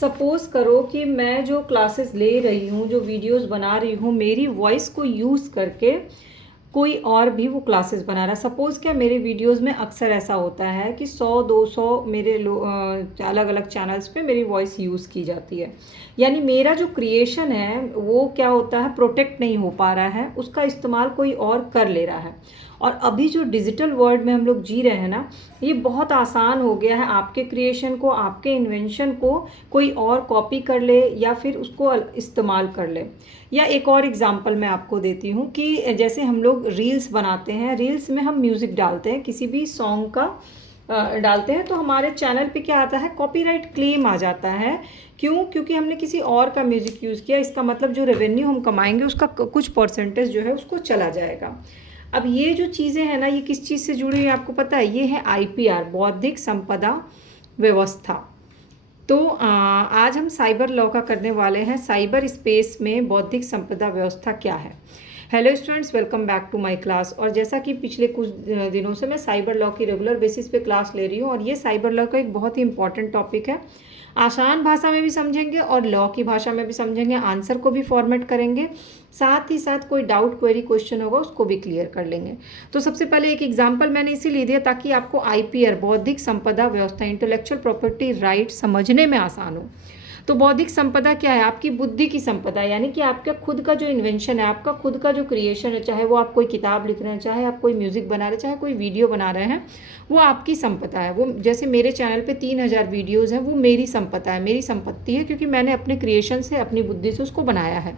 Suppose करो कि मैं जो क्लासेस ले रही हूँ, जो वीडियोस बना रही हूँ, मेरी वॉइस को यूज़ करके कोई और भी वो क्लासेस बना रहा है। सपोज़ क्या मेरे वीडियोस में अक्सर ऐसा होता है कि 100-200 मेरे अलग अलग चैनल्स पे मेरी वॉइस यूज़ की जाती है। यानी मेरा जो क्रिएशन है वो क्या होता है, प्रोटेक्ट नहीं हो पा रहा है, उसका इस्तेमाल कोई और कर ले रहा है। और अभी जो डिजिटल वर्ल्ड में हम लोग जी रहे हैं ना, ये बहुत आसान हो गया है। आपके क्रिएशन को, आपके इन्वेंशन को कोई और कॉपी कर ले या फिर उसको इस्तेमाल कर ले। या एक और एग्जांपल मैं आपको देती हूँ कि जैसे हम लोग रील्स बनाते हैं, रील्स में हम म्यूज़िक डालते हैं, किसी भी सॉन्ग का डालते हैं, तो हमारे चैनल पे क्या आता है, कॉपीराइट क्लेम आ जाता है। क्यों? क्योंकि हमने किसी और का म्यूज़िक यूज़ किया। इसका मतलब जो रेवेन्यू हम कमाएंगे उसका कुछ परसेंटेज जो है उसको चला जाएगा। अब ये जो चीज़ें हैं ना, ये किस चीज़ से जुड़ी है आपको पता है? ये है आईपीआर, बौद्धिक संपदा व्यवस्था। तो आज हम साइबर लॉ का करने वाले हैं। साइबर स्पेस में बौद्धिक संपदा व्यवस्था क्या है। Hello students, welcome back to my class. और जैसा कि पिछले कुछ दिनों से मैं साइबर लॉ की रेगुलर बेसिस पे क्लास ले रही हूँ, और ये साइबर लॉ का एक बहुत ही इंपॉर्टेंट टॉपिक है। आसान भाषा में भी समझेंगे और लॉ की भाषा में भी समझेंगे, आंसर को भी फॉर्मेट करेंगे, साथ ही साथ कोई डाउट क्वेरी क्वेश्चन होगा उसको भी क्लियर कर लेंगे। तो सबसे पहले एक एग्जांपल मैंने इसीलिए दिया ताकि आपको आईपीआर, बौद्धिक संपदा व्यवस्था, इंटेलेक्चुअल प्रॉपर्टी राइट समझने में आसान हो। तो बौद्धिक संपदा क्या है? आपकी बुद्धि की संपदा, यानी कि आपका खुद का जो इन्वेंशन है, आपका खुद का जो क्रिएशन है, चाहे वो आप कोई किताब लिख रहे हैं, चाहे आप कोई म्यूज़िक बना रहे हैं, चाहे कोई वीडियो बना रहे हैं, वो आपकी संपदा है। वो जैसे मेरे चैनल पे 3000 वीडियोज़ हैं, वो मेरी संपदा है, मेरी संपत्ति है, क्योंकि मैंने अपने क्रिएशन से, अपनी बुद्धि से उसको बनाया है।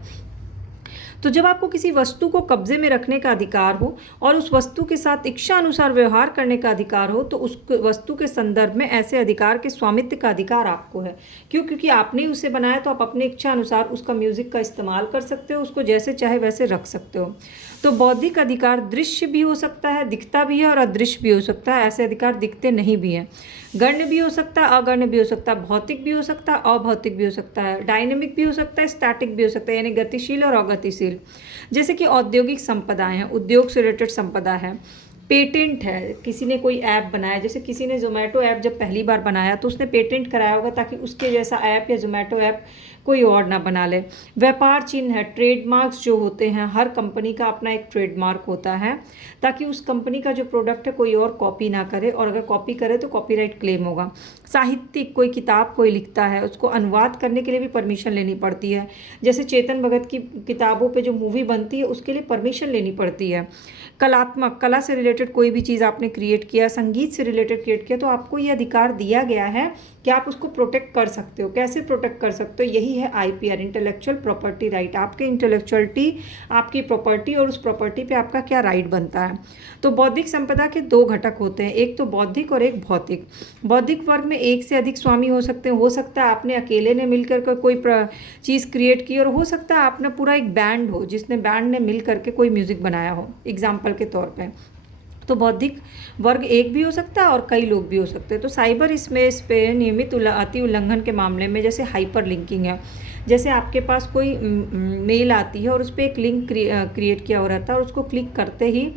तो जब आपको किसी वस्तु को कब्जे में रखने का अधिकार हो और उस वस्तु के साथ इच्छा अनुसार व्यवहार करने का अधिकार हो, तो उस वस्तु के संदर्भ में ऐसे अधिकार के स्वामित्व का अधिकार आपको है। क्यों? क्योंकि आपने उसे बनाया, तो आप अपनी इच्छा अनुसार उसका म्यूजिक का इस्तेमाल कर सकते हो, उसको जैसे चाहे वैसे रख सकते हो। तो बौद्धिक अधिकार दृश्य भी हो सकता है, दिखता भी है, और अदृश्य भी हो सकता है। ऐसे अधिकार दिखते नहीं भी हैं। गण्य भी हो सकता है, अगण्य भी हो सकता है, भौतिक भी हो सकता है, अभौतिक भी हो सकता है, डायनेमिक भी हो सकता है, स्टैटिक भी हो सकता है, यानी गतिशील और अगतिशील। जैसे कि औद्योगिक संपदाएं हैं, उद्योग से रिलेटेड संपदा है। पेटेंट है, किसी ने कोई ऐप बनाया, जैसे किसी ने जोमेटो ऐप जब पहली बार बनाया तो उसने पेटेंट कराया होगा ताकि उसके जैसा ऐप या जोमेटो ऐप कोई और ना बना ले। व्यापार चिन्ह है, ट्रेडमार्क्स जो होते हैं, हर कंपनी का अपना एक ट्रेडमार्क होता है ताकि उस कंपनी का जो प्रोडक्ट है कोई और कॉपी ना करे, और अगर कॉपी करे तो कॉपीराइट क्लेम होगा। साहित्यिक, कोई किताब कोई लिखता है, उसको अनुवाद करने के लिए भी परमिशन लेनी पड़ती है। जैसे चेतन भगत की किताबों पे जो मूवी बनती है उसके लिए परमिशन लेनी पड़ती है। कलात्मक, कला से रिलेटेड कोई भी चीज़ आपने क्रिएट किया, संगीत से रिलेटेड क्रिएट किया, तो आपको ये अधिकार दिया गया है कि आप उसको प्रोटेक्ट कर सकते हो। कैसे प्रोटेक्ट कर सकते हो? यही है आईपीआर, इंटेलेक्चुअल प्रॉपर्टी राइट। आपके इंटेलेक्चुअलिटी, आपकी प्रॉपर्टी, और उस प्रॉपर्टी पे आपका क्या राइट बनता है। तो बौद्धिक संपदा के दो घटक होते हैं, एक तो बौद्धिक और एक भौतिक। बौद्धिक वर्ग में एक से अधिक स्वामी हो सकते हैं। हो सकता है आपने अकेले ने मिलकर कोई चीज़ क्रिएट की, और हो सकता है आपने पूरा एक बैंड हो, जिसने बैंड ने मिल करके कोई म्यूज़िक बनाया हो, एग्जाम्पल के तौर पे। तो बौद्धिक वर्ग एक भी हो सकता है और कई लोग भी हो सकते हैं। तो साइबर स्पेस पे नियमित अति उल्लंघन के मामले में जैसे हाइपर लिंकिंग है, जैसे आपके पास कोई मेल आती है और उस पर एक लिंक क्रिएट किया हो रहता है, और उसको क्लिक करते ही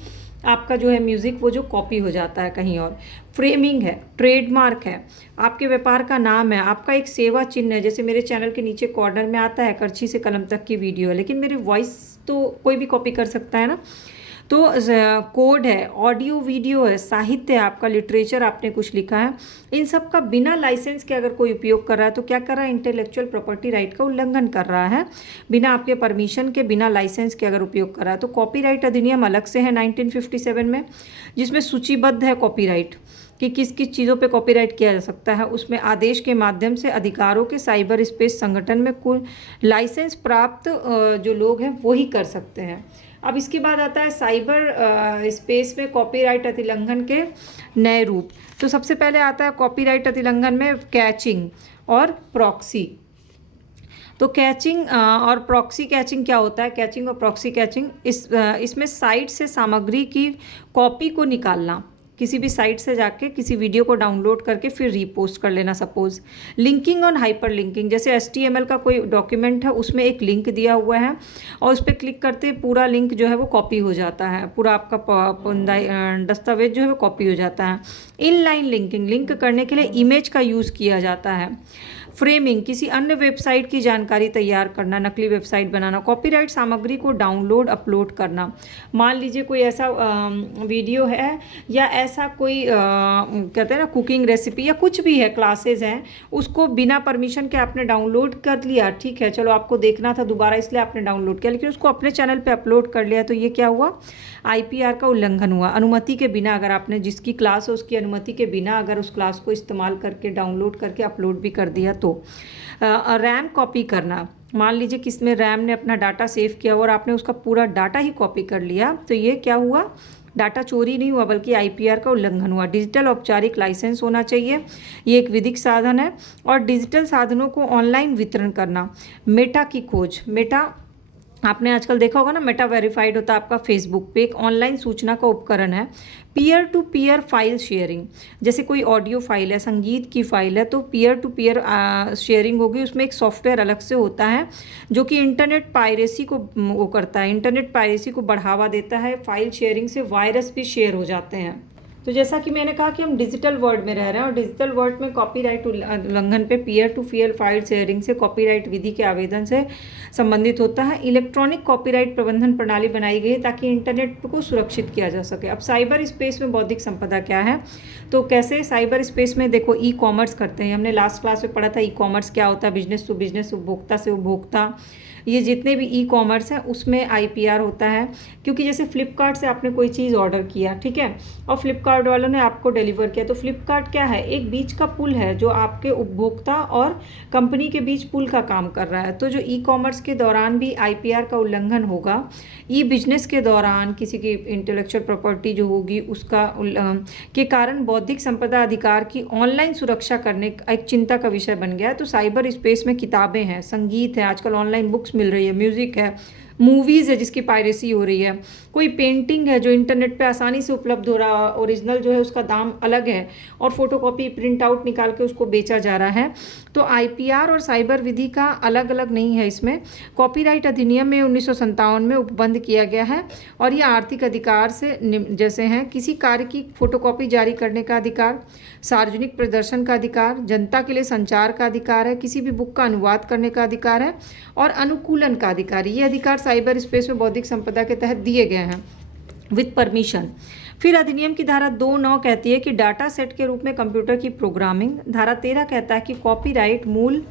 आपका जो है म्यूज़िक वो जो कॉपी हो जाता है कहीं और। फ्रेमिंग है, ट्रेडमार्क है, आपके व्यापार का नाम है, आपका एक सेवा चिन्ह है। जैसे मेरे चैनल के नीचे कॉर्नर में आता है करछी से कलम तक की वीडियो है, लेकिन मेरी वॉइस तो कोई भी कॉपी कर सकता है ना। तो कोड है, ऑडियो वीडियो है, साहित्य है, आपका लिटरेचर आपने कुछ लिखा है, इन सब का बिना लाइसेंस के अगर कोई उपयोग कर रहा है तो क्या कर रहा है? इंटेलेक्चुअल प्रॉपर्टी राइट का उल्लंघन कर रहा है। बिना आपके परमिशन के, बिना लाइसेंस के अगर उपयोग कर रहा है। तो कॉपीराइट अधिनियम अलग से है 1957 में, जिसमें सूचीबद्ध है कॉपीराइट कि किस किस चीज़ों पे कॉपीराइट किया जा सकता है। उसमें आदेश के माध्यम से अधिकारों के साइबर स्पेस संगठन में कुल लाइसेंस प्राप्त जो लोग हैं वो ही कर सकते हैं। अब इसके बाद आता है साइबर स्पेस में कॉपीराइट अतिलंघन के नए रूप। तो सबसे पहले आता है कॉपीराइट अतिलंघन में कैचिंग और प्रॉक्सी। तो कैचिंग और प्रॉक्सी कैचिंग क्या होता है? कैचिंग और प्रॉक्सी कैचिंग, इसमें साइट से सामग्री की कॉपी को निकालना, किसी भी साइट से जाके किसी वीडियो को डाउनलोड करके फिर रीपोस्ट कर लेना। सपोज लिंकिंग और हाइपर लिंकिंग, जैसे HTML का कोई डॉक्यूमेंट है, उसमें एक लिंक दिया हुआ है और उस पर क्लिक करते पूरा लिंक जो है वो कॉपी हो जाता है, पूरा आपका दस्तावेज जो है वो कॉपी हो जाता है। इनलाइन लिंकिंग, लिंक करने के लिए इमेज का यूज़ किया जाता है। फ्रेमिंग, किसी अन्य वेबसाइट की जानकारी तैयार करना, नकली वेबसाइट बनाना। कॉपीराइट सामग्री को डाउनलोड अपलोड करना, मान लीजिए कोई ऐसा वीडियो है या ऐसा कोई कहते हैं ना कुकिंग रेसिपी या कुछ भी है, क्लासेज हैं, उसको बिना परमिशन के आपने डाउनलोड कर लिया, ठीक है, चलो आपको देखना था दोबारा इसलिए आपने डाउनलोड किया, लेकिन उसको अपने चैनल पे अपलोड कर लिया, तो ये क्या हुआ, IPR का उल्लंघन हुआ। अनुमति के बिना, अगर आपने जिसकी क्लास है उसकी अनुमति के बिना अगर उस क्लास को इस्तेमाल करके डाउनलोड करके अपलोड भी कर दिया तो। रैम कॉपी करना, मान लीजिए किसमें रैम ने अपना डाटा सेव किया और आपने उसका पूरा डाटा ही कॉपी कर लिया, तो ये क्या हुआ, डाटा चोरी नहीं हुआ बल्कि IPR का उल्लंघन हुआ। डिजिटल औपचारिक लाइसेंस होना चाहिए, ये एक विधिक साधन है। और डिजिटल साधनों को ऑनलाइन वितरण करना। मेटा की खोज, मेटा आपने आजकल देखा होगा ना, मेटा वेरीफाइड होता है आपका फेसबुक पे, एक ऑनलाइन सूचना का उपकरण है। Peer to peer file sharing, जैसे कोई ऑडियो फाइल है, संगीत की फाइल है, तो पीयर टू पीयर शेयरिंग होगी, उसमें एक सॉफ्टवेयर अलग से होता है जो कि इंटरनेट पायरेसी को वो करता है, इंटरनेट पायरेसी को बढ़ावा देता है। फाइल शेयरिंग से वायरस भी शेयर हो जाते हैं। तो जैसा कि मैंने कहा कि हम डिजिटल वर्ल्ड में रह रहे हैं और डिजिटल वर्ल्ड में कॉपीराइट उल्लंघन पे peer to peer file sharing से कॉपीराइट विधि के आवेदन से संबंधित होता है। इलेक्ट्रॉनिक कॉपीराइट प्रबंधन प्रणाली बनाई गई ताकि इंटरनेट को सुरक्षित किया जा सके। अब साइबर स्पेस में बौद्धिक संपदा क्या है, तो कैसे साइबर स्पेस में देखो ई-कॉमर्स करते हैं, हमने लास्ट क्लास में पढ़ा था ई-कॉमर्स क्या होता है, बिजनेस टू बिजनेस, उपभोक्ता से उपभोक्ता, ये जितने भी ई-कॉमर्स हैं उसमें IPR होता है। क्योंकि जैसे फ्लिपकार्ट से आपने कोई चीज़ ऑर्डर किया, ठीक है, और फ्लिपकार्ट वालों ने आपको डिलीवर किया, तो फ्लिपकार्ट क्या है, एक बीच का पुल है जो आपके उपभोक्ता और कंपनी के बीच पुल का काम कर रहा है। तो जो ई-कॉमर्स के दौरान भी IPR का उल्लंघन होगा। ई बिजनेस के दौरान किसी की इंटेलेक्चुअल प्रॉपर्टी जो होगी उसका के कारण बौद्धिक संपदा अधिकार की ऑनलाइन सुरक्षा करने का एक चिंता का विषय बन गया है। तो साइबर स्पेस में किताबें हैं, संगीत है, आजकल ऑनलाइन बुक्स मिल रही है, म्यूज़िक है, मूवीज़ है जिसकी पायरेसी हो रही है, कोई पेंटिंग है जो इंटरनेट पे आसानी से उपलब्ध हो रहा है, ओरिजिनल जो है उसका दाम अलग है और फोटोकॉपी प्रिंट आउट निकाल के उसको बेचा जा रहा है। तो IPR और साइबर विधि का अलग अलग नहीं है इसमें। कॉपीराइट अधिनियम में 1957 में उपबंध किया गया है और ये आर्थिक अधिकार से जैसे हैं किसी कार्य की फोटोकॉपी जारी करने का अधिकार, सार्वजनिक प्रदर्शन का अधिकार, जनता के लिए संचार का अधिकार है, किसी भी बुक का अनुवाद करने का अधिकार है और अनुकूलन का अधिकार। ये अधिकार साइबर स्पेस में बौद्धिक संपदा के तहत दिए गए हैं विद परमिशन। फिर अधिनियम की धारा 2(9) कहती है कि डाटा सेट के रूप में कंप्यूटर की प्रोग्रामिंग। धारा 13 कहता है कि कॉपीराइट मूल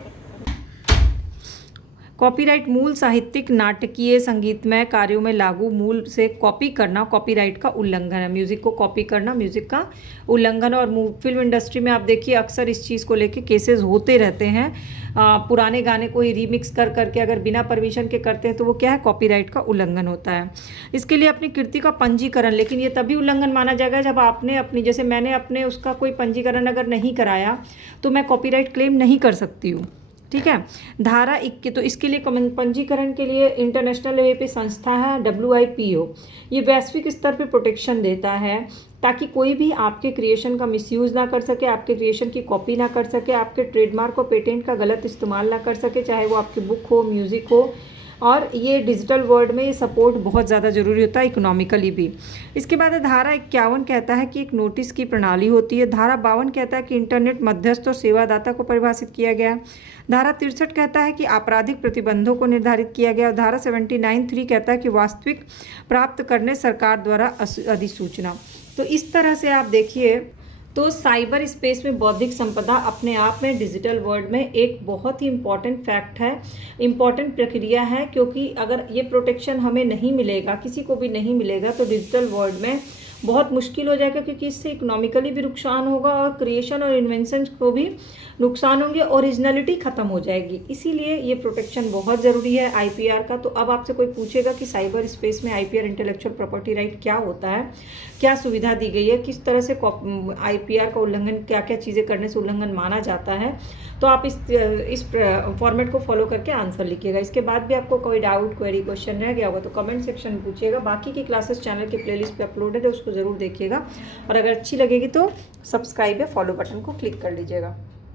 साहित्यिक, नाटकीय, संगीतमय कार्यों में लागू मूल से कॉपी करना कॉपीराइट का उल्लंघन है। म्यूज़िक को कॉपी करना म्यूज़िक का उल्लंघन। और फिल्म इंडस्ट्री में आप देखिए अक्सर इस चीज़ को लेके केसेस होते रहते हैं। पुराने गाने को ही रीमिक्स कर करके अगर बिना परमिशन के करते हैं तो वो क्या है, कॉपीराइट का उल्लंघन होता है। इसके लिए अपनी कृति का पंजीकरण, लेकिन ये तभी उल्लंघन माना जाएगा जब आपने अपनी, जैसे मैंने अपने उसका कोई पंजीकरण अगर नहीं कराया तो मैं कॉपीराइट क्लेम नहीं कर सकती हूँ, ठीक है। धारा 21, तो इसके लिए पंजीकरण के लिए इंटरनेशनल लेवल पे संस्था है WIPO, ये वैश्विक स्तर पे प्रोटेक्शन देता है ताकि कोई भी आपके क्रिएशन का मिसयूज़ ना कर सके, आपके क्रिएशन की कॉपी ना कर सके, आपके ट्रेडमार्क और पेटेंट का गलत इस्तेमाल ना कर सके, चाहे वो आपकी बुक हो, म्यूज़िक हो। और ये डिजिटल वर्ल्ड में ये सपोर्ट बहुत ज़्यादा ज़रूरी होता है, इकोनॉमिकली भी। इसके बाद धारा 51 कहता है कि एक नोटिस की प्रणाली होती है। धारा 52 कहता है कि इंटरनेट मध्यस्थ और सेवादाता को परिभाषित किया गया। धारा 63 कहता है कि आपराधिक प्रतिबंधों को निर्धारित किया गया। धारा 79(3) कहता है कि वास्तविक प्राप्त करने सरकार द्वारा अधिसूचना। तो इस तरह से आप देखिए तो साइबर स्पेस में बौद्धिक संपदा अपने आप में डिजिटल वर्ल्ड में एक बहुत ही इम्पॉर्टेंट फैक्ट है, इम्पॉर्टेंट प्रक्रिया है। क्योंकि अगर ये प्रोटेक्शन हमें नहीं मिलेगा, किसी को भी नहीं मिलेगा, तो डिजिटल वर्ल्ड में बहुत मुश्किल हो जाएगा, क्योंकि इससे इकोनॉमिकली भी नुकसान होगा और क्रिएशन और इन्वेंशन को भी नुकसान होंगे, ओरिजिनलिटी ख़त्म हो जाएगी। इसीलिए ये प्रोटेक्शन बहुत ज़रूरी है IPR का। तो अब आपसे कोई पूछेगा कि साइबर स्पेस में IPR इंटेलेक्चुअल प्रॉपर्टी राइट क्या होता है, क्या सुविधा दी गई है, किस तरह से IPR का उल्लंघन, क्या क्या चीज़ें करने से उल्लंघन माना जाता है, तो आप इस फॉर्मेट को फॉलो करके आंसर लिखिएगा। इसके बाद भी आपको कोई डाउट, क्वेरी, क्वेश्चन रह गया होगा तो कमेंट सेक्शन में पूछिएगा। बाकी की क्लासेस चैनल के प्लेलिस्ट पे अपलोडेड है, उसको ज़रूर देखिएगा। और अगर अच्छी लगेगी तो सब्सक्राइब या फॉलो बटन को क्लिक कर लीजिएगा।